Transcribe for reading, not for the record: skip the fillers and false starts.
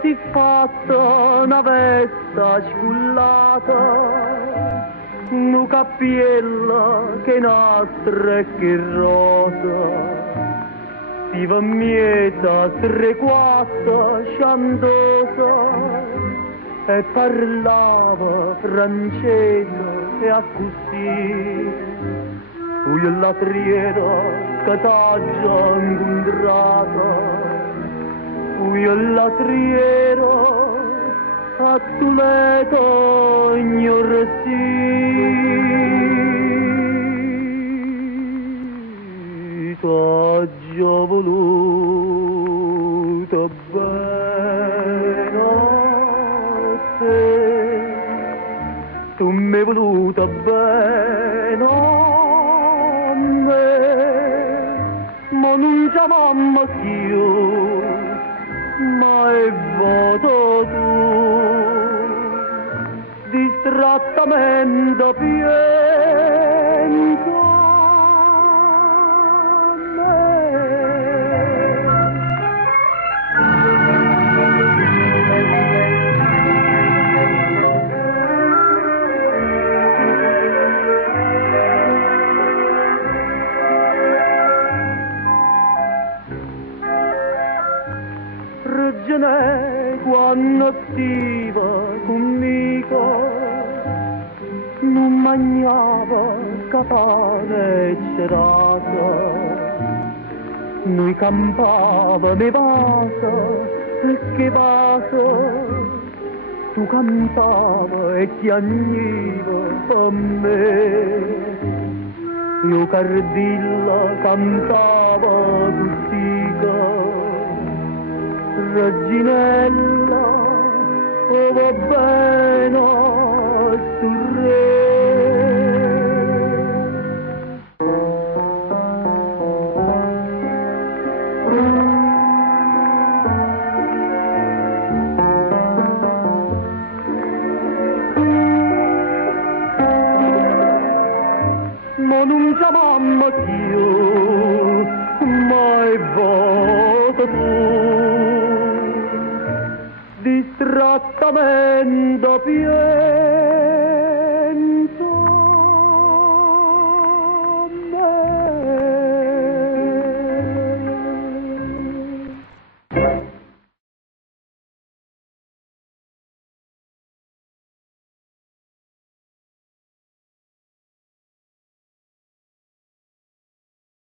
si fatta una vesta scullata, un cappiello che nostra e che rosa, si va mieta, trequatta, sciantosa, e parlava francese e a così. Ui la triera che t'ha già incontrata, ui la triera a tu leto ignorsi. T'ha già voluto bene a te, tu m'hai voluto bene a me, ma non c'è mamma più, ma è voto tu, distrattamente piengo ragione quando stiva conmigo, non mangiava capane e cerata, noi campava me vasa e che vasa, tu cantava e piagneva per me, io cardilla cantava così. Reginella, oh va bene sul re. Ma non c'è mamma più, mai voto tu, distrattamente pieno.